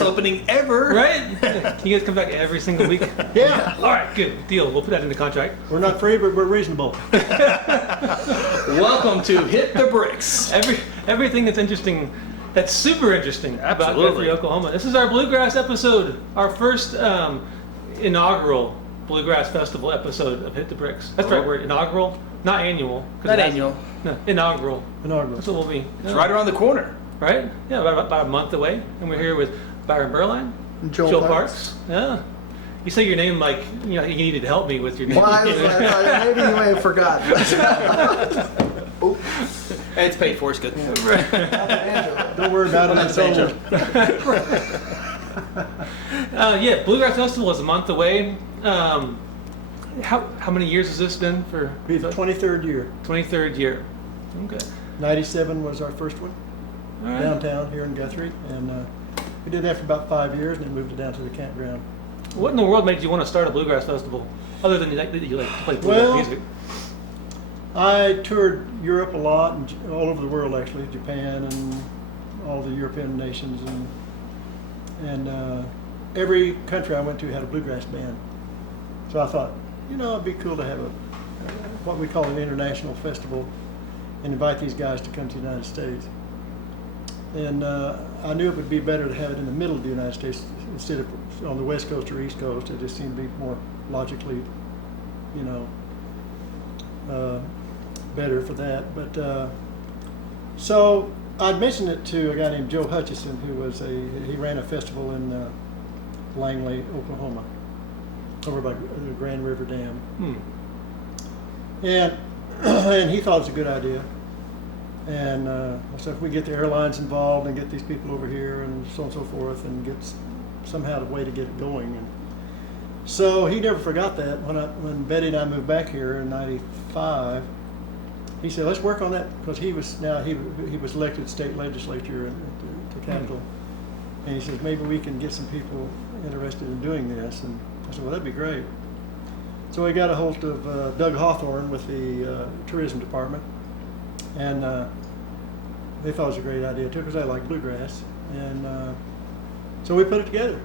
best opening ever. Right? Can you guys come back every single week? Yeah. All right, good deal. We'll put that in the contract. We're not free, but we're reasonable. Welcome to Hit the Bricks. Everything that's interesting, that's super interesting about Absolutely. Guthrie, Oklahoma. This is our Bluegrass episode, our first inaugural Bluegrass Festival episode of Hit the Bricks. That's the right word, inaugural, not annual. Not annual. No, inaugural. Inaugural. That's what we'll be. It's right around the corner. Right? Yeah, about a month away. And we're here with Byron Berline, Joel Parks. Yeah. You say your name like, you needed to help me with your name. Well, I thought maybe you may have forgotten. It's paid for. It's good. Don't worry about it. It's over. Yeah, Bluegrass Festival is a month away. How many years has this been for? Be the 23rd year. 23rd year. Okay. 97 was our first one, All right. downtown here in Guthrie. And we did that for about 5 years, and then moved it down to the campground. What in the world made you want to start a Bluegrass Festival? Other than you like to play bluegrass Well, music. I toured Europe a lot, and all over the world actually, Japan and all the European nations, and every country I went to had a bluegrass band. So I thought, it'd be cool to have what we call an international festival and invite these guys to come to the United States. And I knew it would be better to have it in the middle of the United States instead of on the West Coast or East Coast. It just seemed to be more logically, better for that. But so I'd mentioned it to a guy named Joe Hutchison, he ran a festival in Langley, Oklahoma, over by the Grand River Dam. And he thought it was a good idea. And so if we get the airlines involved and get these people over here and so on and so forth, and get somehow a way to get it going. And so he never forgot that. When Betty and I moved back here in '95, he said, let's work on that, because he was elected state legislature at the Capitol. And he says, maybe we can get some people interested in doing this. And I said, well, that'd be great. So we got a hold of Doug Hawthorne with the tourism department. And they thought it was a great idea too, because they like bluegrass. And so we put it together,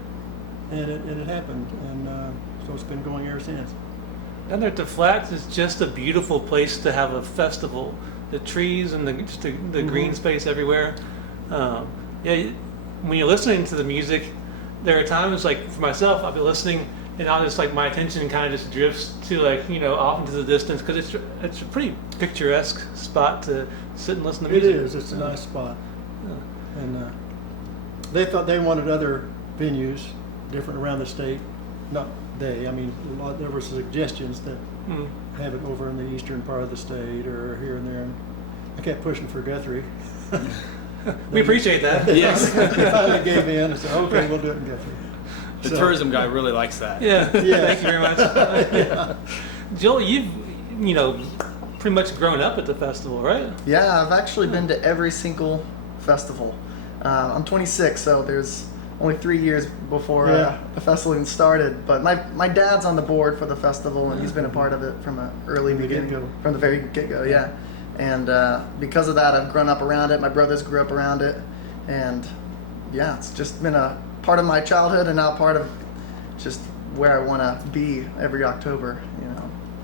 and it happened. And so it's been going ever since. Down there at the Flats is just a beautiful place to have a festival. The trees and the green space everywhere. Yeah, when you're listening to the music, there are times, like for myself, I'll be listening and I'll just my attention kind of just drifts to off into the distance, because it's a pretty picturesque spot to sit and listen to music. It is. It's a nice spot. And they thought they wanted other venues, different around the state. Not they. I mean, there were suggestions that have it over in the eastern part of the state or here and there. I kept pushing for Guthrie. We appreciate that. Yes. They finally gave in and said, okay, we'll do it in Guthrie. The tourism guy really likes that. Yeah. Yeah. Thank you very much. Yeah. Joel, you've pretty much grown up at the festival, right? Yeah, I've actually been to every single festival. I'm 26, so there's only 3 years before the festival even started. But my dad's on the board for the festival, and he's been a part of it from an early beginning, from the very get-go. Yeah, and because of that, I've grown up around it. My brothers grew up around it, and yeah, it's just been a part of my childhood, and now part of just where I want to be every October.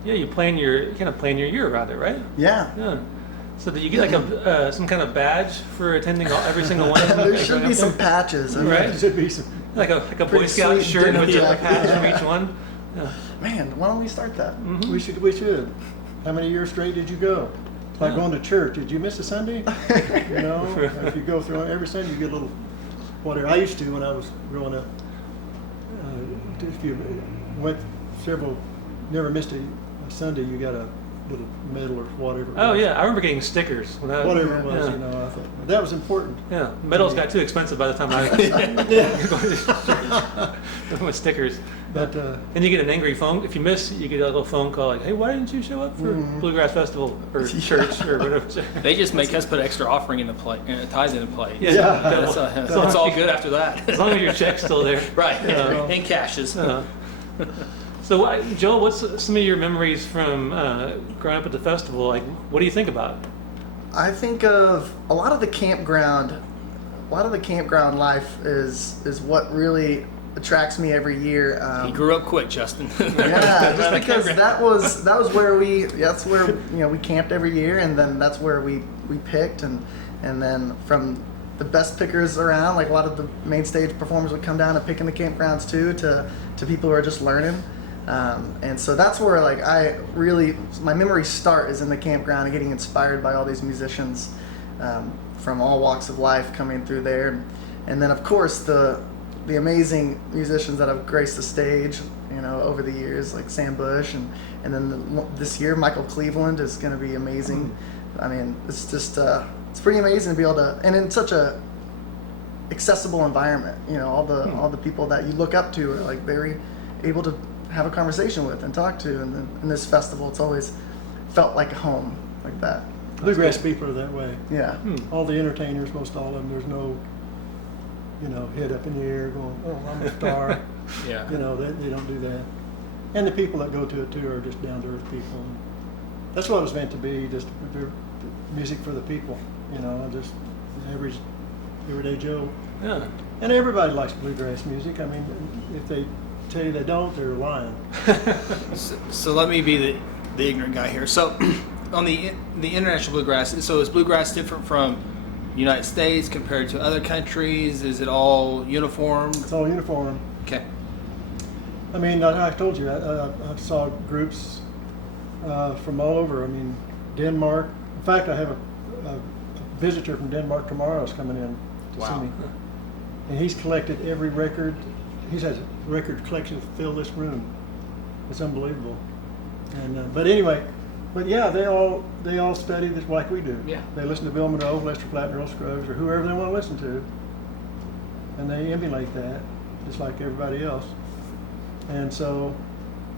Yeah, you plan your year around it, right? Yeah. Yeah. So do you get some kind of badge for attending every single one? There should be some patches. Right. There should be some. Like a Boy Scout shirt with a patch from each one. Yeah. Man, why don't we start that? We should. How many years straight did you go? It's like going to church. Did you miss a Sunday? If you go through every Sunday, you get a little whatever. I used to when I was growing up. If you went never missed a Sunday, you got a little medal or whatever. Oh yeah, I remember getting stickers. Whatever it was, I thought that was important. Yeah, medals got too expensive by the time I with stickers. But and you get an angry phone if you miss. You get a little phone call like, "Hey, why didn't you show up for Bluegrass Festival or church or whatever?" They just make us put extra offering in the play, tithes in the play. Yeah. So it's all good after that. As long as your check's still there. Right. And cashes. So, Joel, what's some of your memories from growing up at the festival? Like, what do you think about? I think of a lot of the campground lot of the campground life is what really attracts me every year. He grew up quick, Justin. Yeah, just because that was where we camped every year, and then that's where we picked, and then from the best pickers around, like a lot of the main stage performers would come down and pick in the campgrounds too, to people who are just learning. And so that's where my memories start, is in the campground and getting inspired by all these musicians from all walks of life coming through there. And then of course the amazing musicians that have graced the stage, over the years, like Sam Bush, and then this year Michael Cleveland is going to be amazing. I mean, it's just it's pretty amazing to be able to, and in such a accessible environment. All the people that you look up to are like very able to have a conversation with and talk to, and then in this festival, it's always felt like a home like that. Bluegrass people are that way. Yeah. All the entertainers, most all of them, there's no, head up in the air going, oh, I'm a star. Yeah. They don't do that. And the people that go to it too are just down to earth people. That's what it was meant to be, just music for the people, just the average everyday Joe. Yeah. And everybody likes bluegrass music. I mean, if they tell you they don't, they're lying. So let me be the ignorant guy here. So on the international bluegrass, so is bluegrass different from United States compared to other countries? Is it all uniform? It's all uniform. Okay. I mean, I told you, I saw groups from all over. I mean, Denmark. In fact, I have a visitor from Denmark tomorrow is coming in to see me. And he's collected every record. He has a record collection to fill this room. It's unbelievable. And but yeah, they all study this like we do. Yeah. They listen to Bill Monroe, Lester Flatt, Earl Scruggs, or whoever they want to listen to, and they emulate that just like everybody else. And so,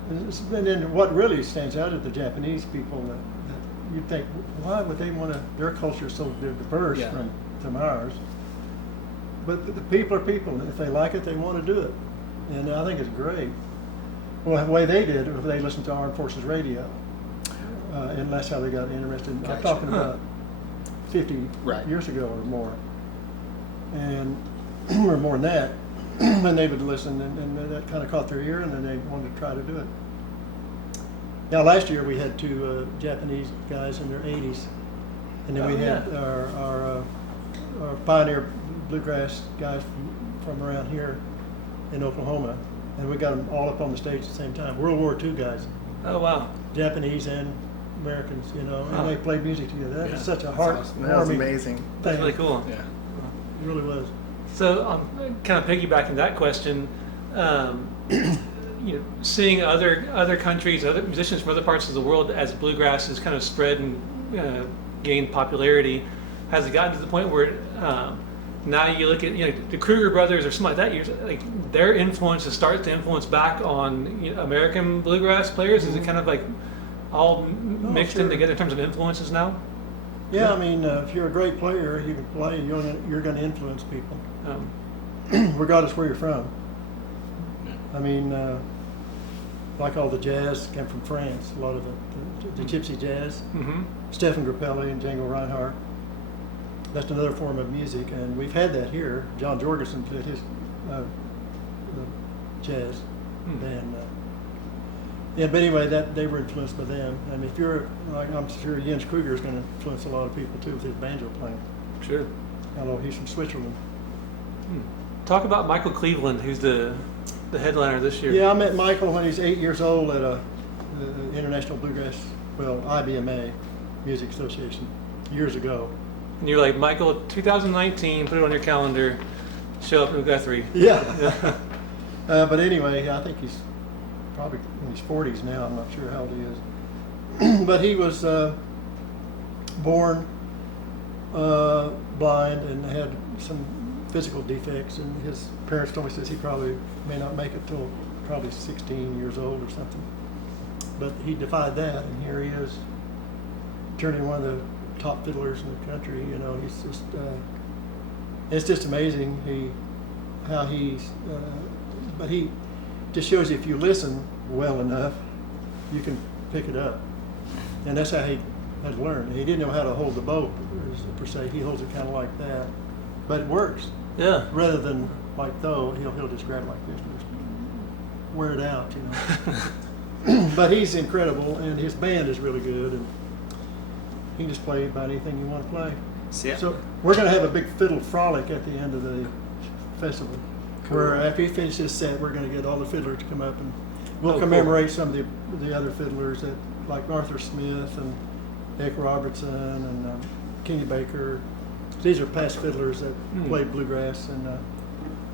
and then what really stands out is the Japanese people that you think, why would they want to? Their culture is so diverse from ours. But the people are people. If they like it, they want to do it. And I think it's great. Well, the way they did, they listened to Armed Forces Radio. And that's how they got interested. Gotcha. I'm talking about 50 Right. years ago or more. And or more than that. And they would listen, and that kind of caught their ear, and then they wanted to try to do it. Now, last year we had two Japanese guys in their 80s. And then we had our pioneer bluegrass guys from around here in Oklahoma, and we got them all up on the stage at the same time. World War II guys, Oh wow. Japanese and Americans, and they played music together. That was such a heart awesome. That was warming amazing. That's thing. really cool. Yeah. It really was. So kind of piggybacking that question, seeing other countries, other musicians from other parts of the world as bluegrass has kind of spread and gained popularity, has it gotten to the point where now you look at the Kruger brothers or something like that, like their influence starts to influence back on American bluegrass players? Is it kind of like all mixed in together in terms of influences now? Yeah, I mean, if you're a great player, you can play, you're going to influence people, regardless where you're from. I mean, like all the jazz came from France, a lot of the gypsy jazz. Mm-hmm. Stefan Grappelli and Django Reinhardt. That's another form of music, and we've had that here. John Jorgensen played his jazz band. But anyway, they were influenced by them. And if you're, like, I'm sure Jens Kruger is going to influence a lot of people too with his banjo playing. Sure. Although he's from Switzerland. Talk about Michael Cleveland, who's the headliner this year. Yeah, I met Michael when he was 8 years old at a International Bluegrass, IBMA Music Association years ago. And you're like, Michael, 2019, put it on your calendar, show up in Guthrie. Yeah. But anyway, I think he's probably in his 40s now. I'm not sure how old he is. But he was born blind and had some physical defects, and his parents told me, says he probably may not make it till probably 16 years old or something. But he defied that, and here he is, turning one of the top fiddlers in the country. He's just, it's just amazing but he just shows you if you listen well enough, you can pick it up. And that's how he had learned. He didn't know how to hold the bow per se. He holds it kind of like that. but it works. Yeah. Rather than like though he'll just grab it like this and just wear it out, But he's incredible, and his band is really good, and he can just play about anything you want to play. Yeah. So we're going to have a big fiddle frolic at the end of the festival, where after he finishes his set, we're going to get all the fiddlers to come up, and we'll commemorate some of the other fiddlers that, like Arthur Smith and Eck Robertson and Kenny Baker. These are past fiddlers that played bluegrass and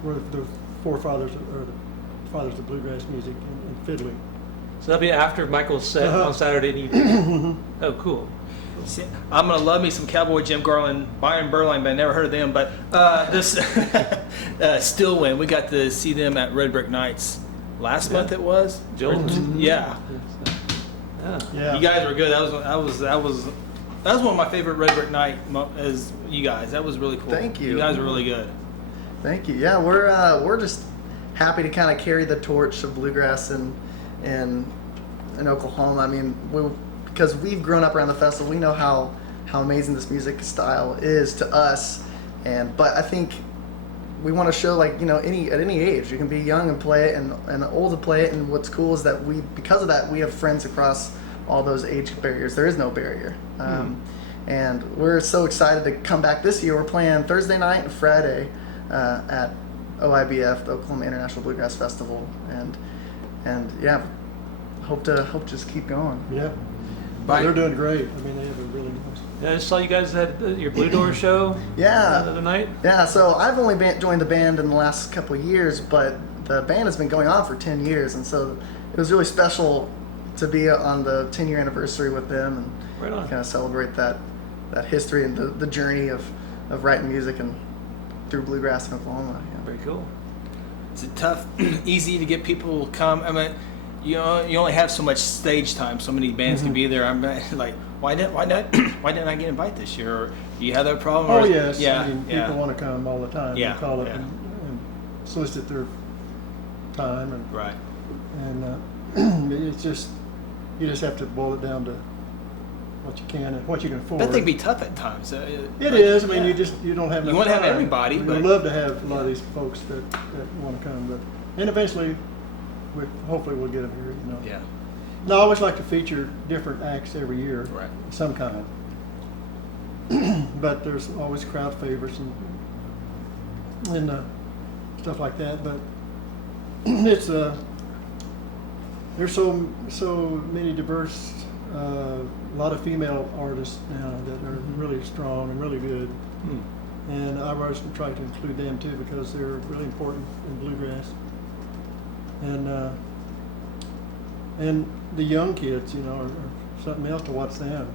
were the forefathers or the fathers of bluegrass music and fiddling. So that'll be after Michael's set on Saturday evening. Oh, cool. See, I'm gonna love me some Cowboy Jim Garland, Byron, Berline, but I never heard of them. But this Stillwind, we got to see them at Red Brick Nights last month. It was Jordan. Yeah. Yeah. You guys were good. That was one of my favorite Red Brick Night as you guys. That was really cool. Thank you. You guys were really good. Thank you. Yeah, we're just happy to kind of carry the torch of bluegrass in Oklahoma. I mean, because we've grown up around the festival, we know how amazing this music style is to us. But I think we want to show, like, at any age you can be young and play it, and old to play it. And what's cool is that because of that, we have friends across all those age barriers. There is no barrier. And we're so excited to come back this year. We're playing Thursday night and Friday at OIBF, the Oklahoma International Bluegrass Festival, and yeah, hope to just keep going. Yeah. Bye. They're doing great. I mean, they have a really nice. Yeah, I just saw you guys had your Blue Door show. Yeah. The other night. Yeah. So I've only joined the band in the last couple of years, but the band has been going on for 10 years, and so it was really special to be on the 10-year anniversary with them and Right on. kind of celebrate that history and the journey of writing music and through bluegrass in Oklahoma. Yeah. Very cool. Is it tough, easy to get people to come? I mean, you only have so much stage time. So many bands can be there. I'm like, why didn't I get invited this year? Or do you have that problem? Oh Or yes. Yeah. I mean, people want to come all the time. Yeah, They call up yeah. and solicit their time, Right. and it's just you just have to boil it down to what you can and what you can afford. That thing be tough at times. It is. I mean, you don't have. You enough wanna have time. everybody, We'd but- love to have a lot of these folks that want to come, and eventually, hopefully we'll get them here. Yeah. No, I always like to feature different acts every year, Right. some kind. But there's always crowd favorites and stuff like that. But it's there's so many diverse. A lot of female artists now that are really strong and really good, and I always try to include them too because they're really important in bluegrass. And the young kids, are something else to watch them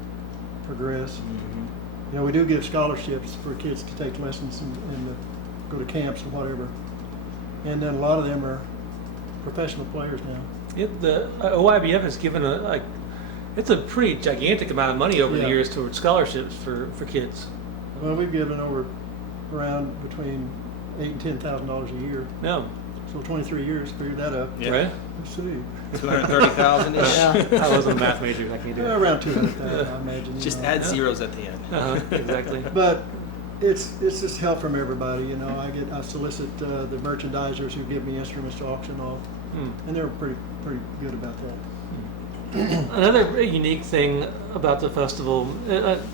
progress. We do give scholarships for kids to take lessons and go to camps and whatever. And then a lot of them are professional players now. The OIBF has given it's a pretty gigantic amount of money over the Yeah. years towards scholarships for kids. Well, we've given around between $8,000 and $10,000 a year. No. So 23 years, figure that up. Yeah. Right? Let's see. 230,000 ish. I wasn't a math major. I can't do it. Around 200,000, I imagine. Just know. add zeros at the end. Exactly. But it's just help from everybody. I solicit the merchandisers who give me instruments to auction off, and they're pretty good about that. Another unique thing about the festival,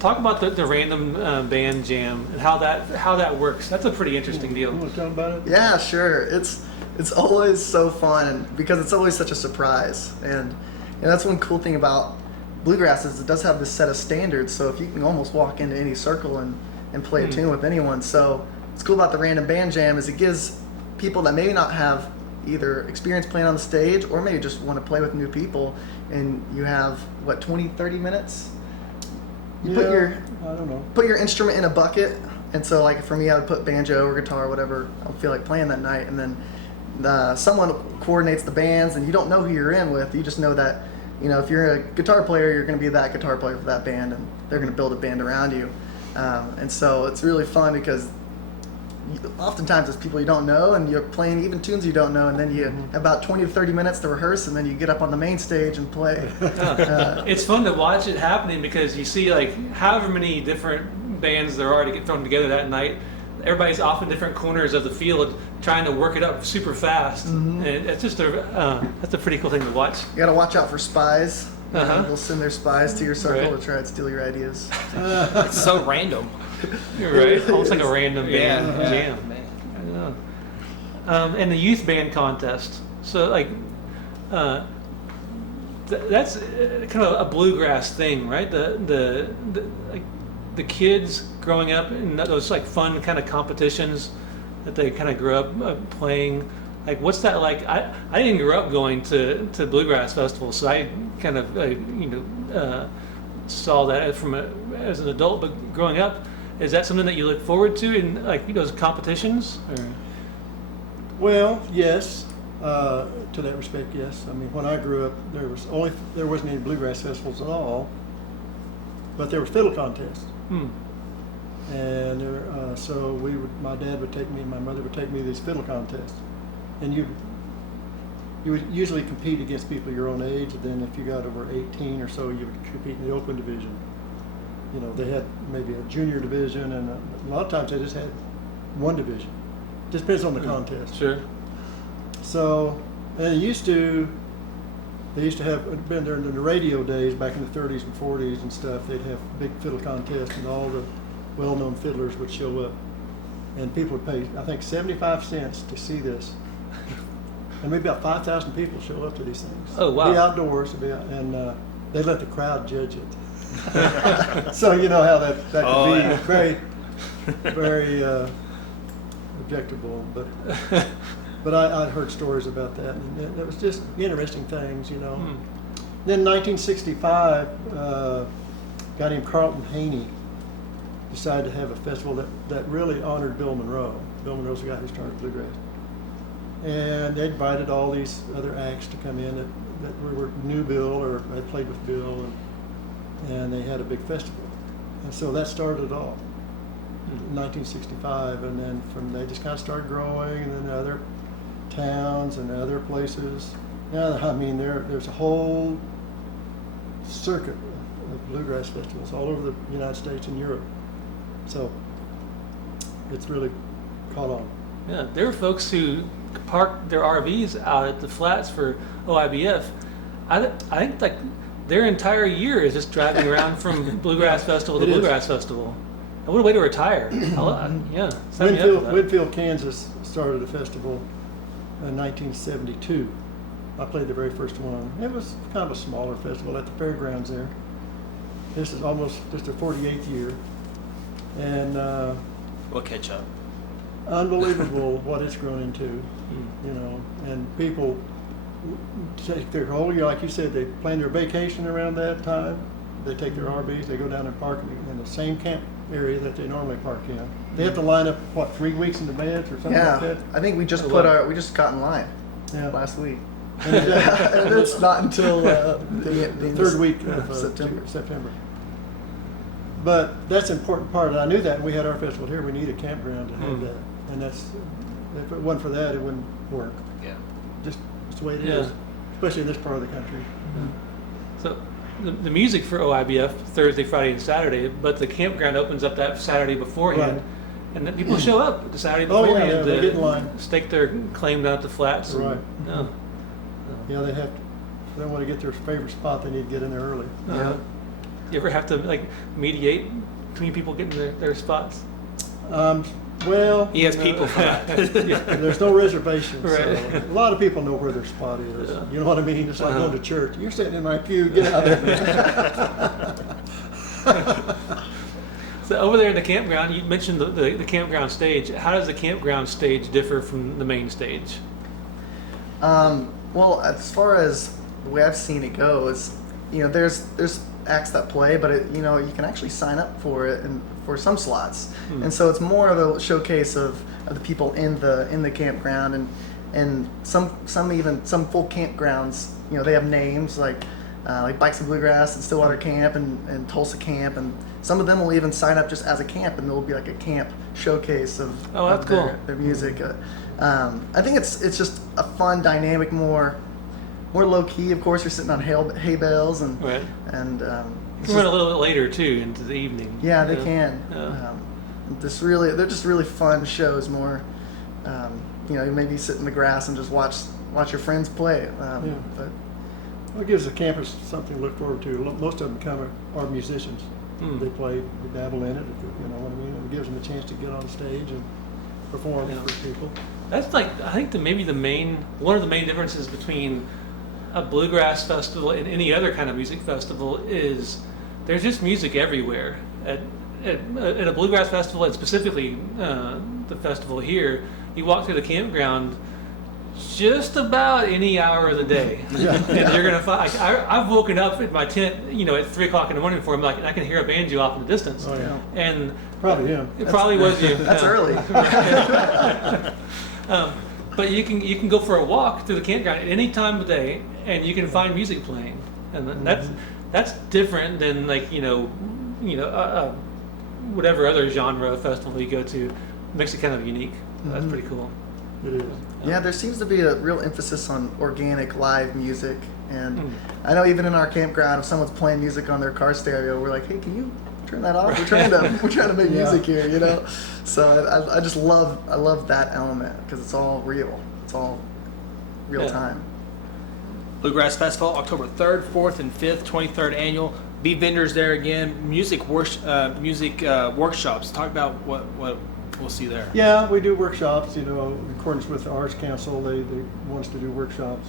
talk about the random band jam and how that works. That's a pretty interesting You deal. want to tell them about it? Yeah, sure. It's always so fun because it's always such a surprise. And that's one cool thing about bluegrass is it does have this set of standards. So if you can almost walk into any circle and play a tune with anyone. So what's cool about the random band jam is it gives people that maybe not have either experience playing on the stage or maybe just want to play with new people, and you have 20-30 minutes. You I don't know. put your instrument in a bucket, and so like for me I would put banjo or guitar or whatever I feel like playing that night, and then someone coordinates the bands, and you don't know who you're in with. You just know that if you're a guitar player, you're going to be that guitar player for that band, and they're going to build a band around you. And so it's really fun because oftentimes it's people you don't know, and you're playing even tunes you don't know, and then you have about 20 to 30 minutes to rehearse, and then you get up on the main stage and play. It's fun to watch it happening because you see however many different bands there are to get thrown together that night. everybody's off in different corners of the field trying to work it up super fast. And it's just that's a pretty cool thing to watch. You got to watch out for spies. They'll send their spies to your circle Right. to try and steal your ideas. It's so random. You're right. Almost like a random band Yeah. jam. Man. Yeah. And the youth band contest. So like, that's kind of a bluegrass thing, right? The like the kids growing up in those like fun kind of competitions that they kind of grew up playing. Like, what's that like? I didn't grow up going to bluegrass festivals, so I kind of saw that as an adult. But growing up, is that something that you look forward to in like those competitions? Or? Well, yes. To that respect, yes. I mean, when I grew up, there wasn't any bluegrass festivals at all, but there were fiddle contests. And so my dad would take me, and my mother would take me to these fiddle contests, and you would usually compete against people your own age. And then if you got over 18 or so, you would compete in the open division. You know, they had maybe a junior division, and a lot of times they just had one division. Just depends on the contest. Sure. So, and they used to have, been there in the radio days back in the 30s and 40s and stuff, they'd have big fiddle contests and all the well-known fiddlers would show up. And people would pay, I think, 75 cents to see this. And maybe about 5,000 people show up to these things. Oh, wow. Be outdoors, and they let the crowd judge it. So you know how that could be very, very objectable, but I'd heard stories about that, and it was just interesting things, you know. Then in 1965, a guy named Carlton Haney decided to have a festival that really honored Bill Monroe. Bill Monroe's the guy who started bluegrass. And they invited all these other acts to come in that knew Bill or had played with Bill, and they had a big festival. And so that started it all. 1965, and then they just kind of started growing, and then other towns and other places. Now, I mean, there's a whole circuit of bluegrass festivals all over the United States and Europe. So it's really caught on. Yeah, there were folks who parked their RVs out at the flats for OIBF. I think like their entire year is just driving around from bluegrass festival to bluegrass festival. What a way to retire. Yeah. Sign me up for that. Winfield, Kansas started a festival in 1972. I played the very first one. It was kind of a smaller festival at the fairgrounds there. This is almost just their 48th year. And We'll catch up. unbelievable what it's grown into, you know. And people take their whole year, like you said, they plan their vacation around that time. They take their RVs, they go down and park in the same camp area that they normally park in. They have to line up, 3 weeks in advance or something like that? I think we just we just got in line last week. And And it's not until the third week of September. But that's an important part. I knew that when we had our festival here, we needed a campground to have that. And if it wasn't for that, it wouldn't work. Yeah. Just the way it is, especially in this part of the country. So the music for OIBF Thursday, Friday, and Saturday, but the campground opens up that Saturday beforehand, Right. and then people show up the Saturday Oh, yeah, beforehand they get in to line. stake their claim down at the flats. Right. And, Yeah, they want to get their favorite spot, they need to get in there early. You ever have to like mediate between people getting their spots? Well, He has people for that. there's no reservations. Right. So a lot of people know where their spot is. Yeah. You know what I mean? It's like going to church. You're sitting in my pew, get out of there. So over there in the campground, you mentioned the campground stage. How does the campground stage differ from the main stage? Well, as far as the way I've seen it go is, there's acts that play, but you can actually sign up for it and for some slots, and so it's more of a showcase of the people in the campground, and some full campgrounds, they have names like Bikes and Bluegrass and Stillwater Camp and Tulsa Camp, and some of them will even sign up just as a camp, and there'll be like a camp showcase of, that's cool. their music. I think it's just a fun dynamic, more low key. Of course, you're sitting on hay bales and Right. and You can run a little bit later too into the evening. yeah, they can. they're just really fun shows. More, you know, you maybe sit in the grass and just watch your friends play. But Well, it gives the campers something to look forward to. Most of them are musicians. They play, they dabble in it, you know what I mean? It gives them a chance to get on stage and perform for people. That's like, I think one of the main differences between a bluegrass festival and any other kind of music festival is there's just music everywhere. At a bluegrass festival, and specifically the festival here, you walk through the campground just about any hour of the day, and you're gonna find. I've woken up in my tent, you know, at 3 o'clock in the morning before I'm like, I can hear a banjo off in the distance. Oh yeah, and probably him. It probably was you. That's early. But you can go for a walk through the campground at any time of day, and you can find music playing, and that's different than like whatever other genre festival you go to. Makes it kind of unique. That's pretty cool. It is. Yeah, there seems to be a real emphasis on organic live music, and I know even in our campground, if someone's playing music on their car stereo, we're like, hey, can you turn that off? We're trying to make music here, you know. So I just love that element because it's all real. It's all real time. Bluegrass Festival, October 3rd, 4th, and 5th, 23rd annual. Be vendors there again. Music workshops. Talk about what we'll see there. Yeah, we do workshops, you know, in accordance with the Arts Council. They want us to do workshops.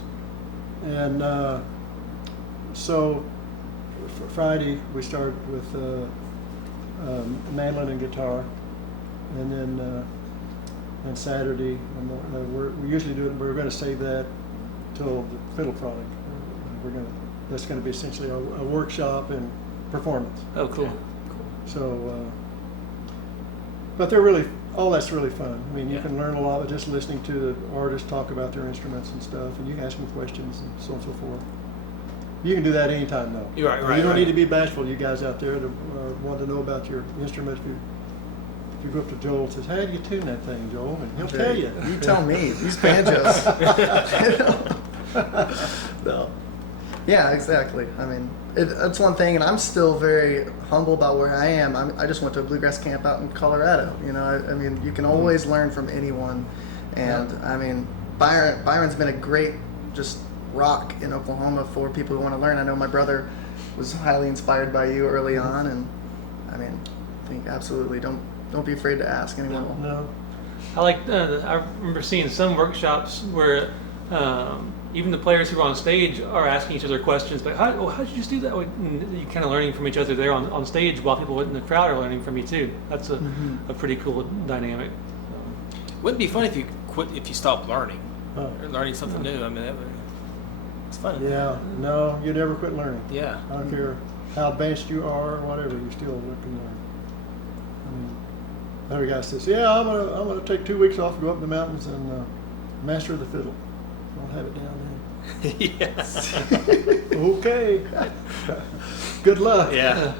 And so Friday we start with mandolin and guitar. And then and Saturday, we usually do it, we're going to save that till the fiddle frolic. That's going to be essentially a workshop and performance. Oh, cool. So, but all that's really fun. I mean, you can learn a lot by just listening to the artists talk about their instruments and stuff, and you can ask them questions and so on and so forth. You can do that anytime, though. You're right. You don't need to be bashful, you guys out there, to want to know about your instrument. If you go up to Joel and says, "How do you tune that thing, Joel?" and he'll tell you. You tell me. These banjos. No. Yeah, exactly. I mean, it's one thing, and I'm still very humble about where I am. I just went to a bluegrass camp out in Colorado. You know, I mean, you can always learn from anyone, and I mean, Byron's been a great just rock in Oklahoma for people who want to learn. I know my brother was highly inspired by you early on, and I mean, I think absolutely don't be afraid to ask anyone. No. I remember seeing some workshops where even the players who are on stage are asking each other questions, like, how did you just do that? And you're kind of learning from each other there on stage while people in the crowd are learning from you too. That's a pretty cool dynamic. Wouldn't it be fun if you stopped learning or learning something new? I mean, it's fun. Yeah, no, you never quit learning. Yeah. I don't care how advanced you are or whatever, you still look and learn. I mean, another guy says, "Yeah, I'm gonna take 2 weeks off, go up in the mountains and master the fiddle. I'll have it down there." Yes. Okay. Good luck. Yeah.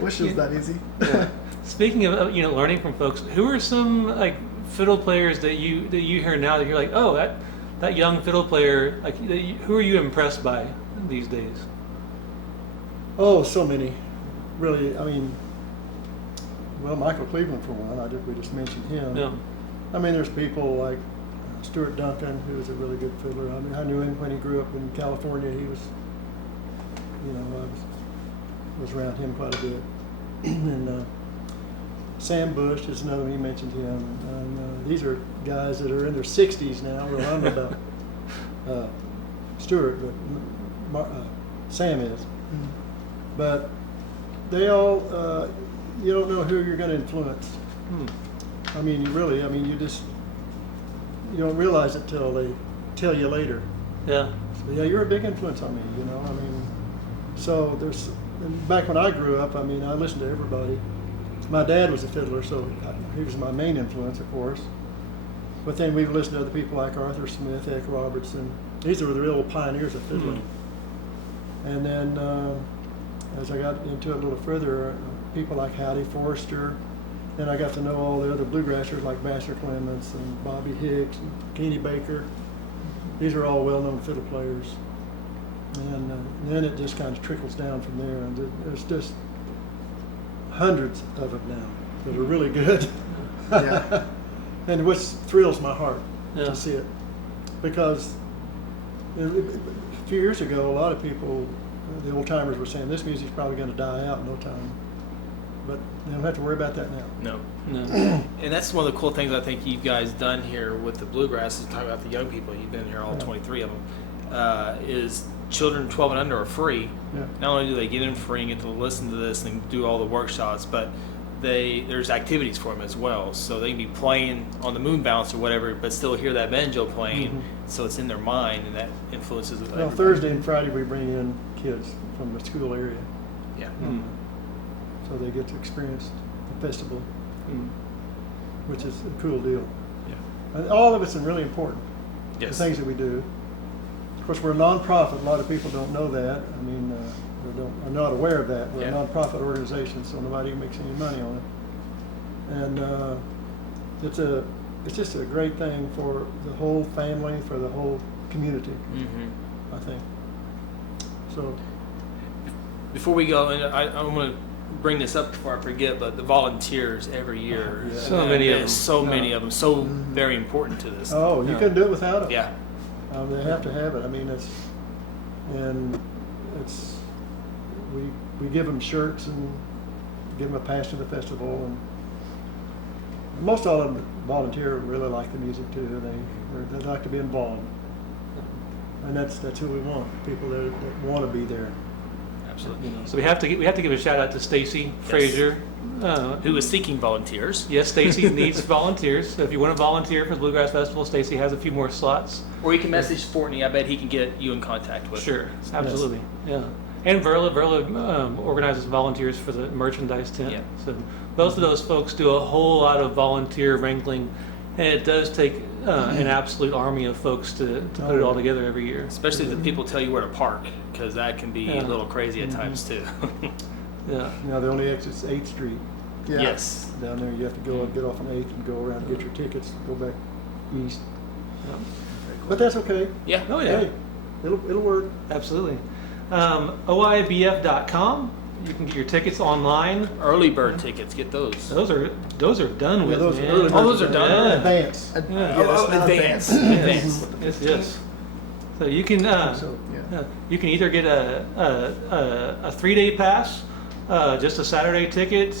Wish it was that easy. Yeah. Speaking of learning from folks, who are some like fiddle players that you hear now that you're like, oh, that young fiddle player, like who are you impressed by these days? Oh, so many. Really, I mean, well, Michael Cleveland for one. We just mentioned him. Yeah. I mean, there's people like Stuart Duncan, who was a really good fiddler. I mean, I knew him when he grew up in California. He was, I was around him quite a bit. And Sam Bush is another one. He mentioned him. And these are guys that are in their 60s now. Well, I don't know about Stuart, but Sam is. But they all, you don't know who you're going to influence. I mean, you don't realize it till they tell you later. Yeah. So, yeah, you're a big influence on me, I mean, so back when I grew up, I mean, I listened to everybody. My dad was a fiddler, so he was my main influence, of course. But then we've listened to other people like Arthur Smith, Eck Robertson. These were the real pioneers of fiddling. And then as I got into it a little further, people like Howdy Forrester. Then I got to know all the other bluegrassers like Vassar Clements and Bobby Hicks and Kenny Baker. These are all well-known fiddle players. And then it just kind of trickles down from there. And there's just hundreds of them now that are really good. Yeah. And which thrills my heart Yeah. to see it. Because a few years ago, a lot of people, the old timers, were saying this music's probably going to die out in no time. But they don't have to worry about that now. No. No. And that's one of the cool things I think you guys done here with the bluegrass is talking about the young people. You've been here, all 23 of them. Is children 12 and under are free. Yeah. Not only do they get in free and get to listen to this and do all the workshops, but there's activities for them as well. So they can be playing on the moon bounce or whatever, but still hear that banjo playing. So it's in their mind, and that influences. Well, everybody. Thursday and Friday we bring in kids from the school area, Yeah. Mm. so they get to experience the festival, Mm. which is a cool deal. Yeah. And all of it's really important. Yes. The things that we do. Of course, we're a nonprofit. A lot of people don't know that. I mean, are not aware of that. We're Yeah. a nonprofit organization, so nobody makes any money on it. And it's just a great thing for the whole family, for the whole community, Mm-hmm. I think. So, Before we go, and I want to bring this up before I forget, but the volunteers every year. Yeah. So many of them. So many of them. So very important to this. oh, you Yeah. couldn't do it without them. Yeah. They have to have it. I mean, we give them shirts and give them a pass to the festival, and most all of them volunteer really like the music too. They like to be involved, and that's who we want. People that want to be there. Absolutely. You know. So we have to give a shout out to Stacy Frazier. Who is seeking volunteers? Yes, Stacy needs volunteers. So if you want to volunteer for the Bluegrass Festival, Stacy has a few more slots. Or you can message Fortney. I bet he can get you in contact with. Sure, absolutely, yeah. And Verla organizes volunteers for the merchandise tent. Yeah. So both of those folks do a whole lot of volunteer wrangling, and it does take an absolute army of folks to put it all together every year. Especially the people tell you where to park, because that can be Yeah. a little crazy at times too. Yeah. You know, the only exit's 8th Street. Yeah. Yes. Down there, you have to go get off on 8th and go around and get your tickets, go back east. Yeah. But that's okay. Yeah. Oh yeah. Hey, it'll work. Absolutely. OIBF.com. You can get your tickets online. Early bird tickets. Get those. Those are done Yeah, with. those are man. early Oh, those are birds. done? Advance. Yeah. Oh, not advance. advanced. Advance. Yes. So you can So, Yeah. you can either get a 3-day pass, just a Saturday ticket,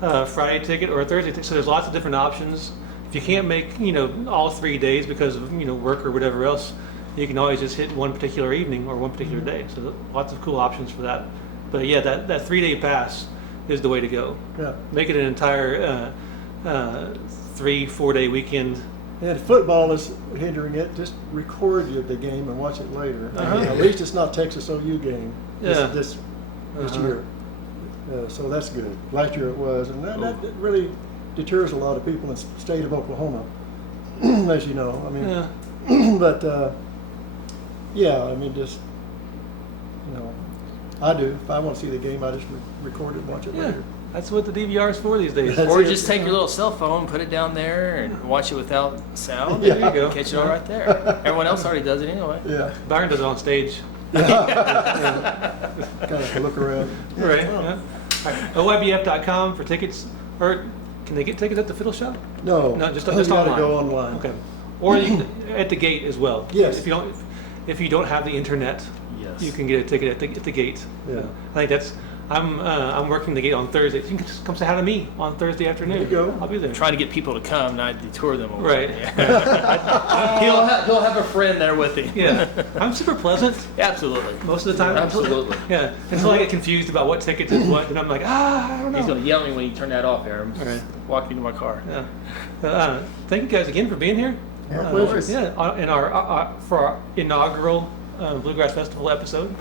Friday ticket, or a Thursday ticket. So there's lots of different options. If you can't make all 3 days because of work or whatever else, you can always just hit one particular evening or one particular day. So lots of cool options for that. But yeah, that 3-day pass is the way to go. yeah. Make it an entire 3-4 day weekend. And if football is hindering it, just record the game and watch it later. Uh-huh. At least it's not Texas OU game Yeah. this Uh-huh. year. So that's good. Last year it was, and that really deters a lot of people in the state of Oklahoma, as you know. I mean, Yeah. but yeah, I mean, just I do. If I want to see the game, I just record it and watch it Yeah. later. That's what the DVR is for these days. That's Or it. just take your little cell phone, put it down there, and watch it without sound. Yeah. There you go. Catch it all right there. Everyone else already does it anyway. Yeah, Byron does it on stage. kind of look around. Right. Well, Yeah. All right. OIBF.com for tickets. Or can they get tickets at the Fiddle Shop? No, No, just you online. gotta go online. Okay. Or you can, at the gate as well. Yes. If you don't have the internet, Yes. you can get a ticket at the gate. Yeah. I think that's. I'm working the gate on Thursday. You can just come say hi to me on Thursday afternoon. There you go. I'll be there. Trying to get people to come, not detour them away. Right. Yeah. he'll have a friend there with him. Yeah. I'm super pleasant Absolutely. most of the time. Absolutely. Yeah. Until I get confused about what tickets is what, then I'm like, I don't know. He's gonna yell at me when you turn that off, Aaron. All right. Walk me to my car. Yeah. Thank you guys again for being here. My pleasure. Yeah. In for our inaugural Bluegrass Festival episode.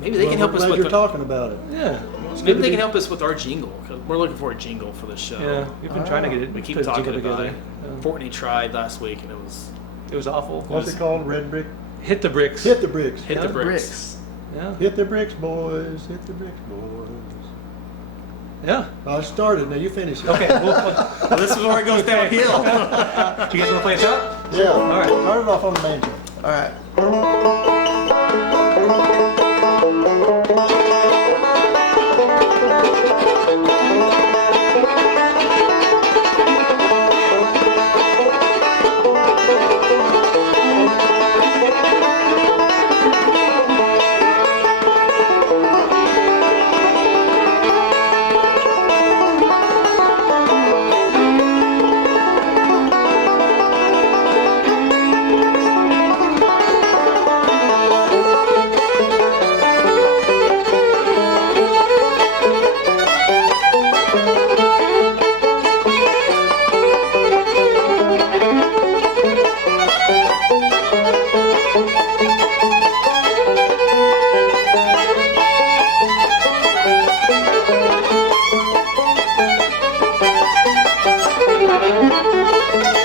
Maybe they can help us glad with you're the, talking about it. Yeah. maybe they can help us with our jingle. 'Cause we're looking for a jingle for the show. Yeah. We've been trying to get it. We keep put a talking jingle about it. together. Fortney tried last week, and It was awful. What's it called? Red brick? Hit the bricks. Hit the bricks. Hit the bricks. Yeah. Hit the bricks, boys. Hit the bricks, boys. Yeah. I started. Now you finish it. Okay. Well, Well, this is where it goes downhill. do you guys want to play us out? Yeah. All right. Start it off on the banjo. All right. Bye.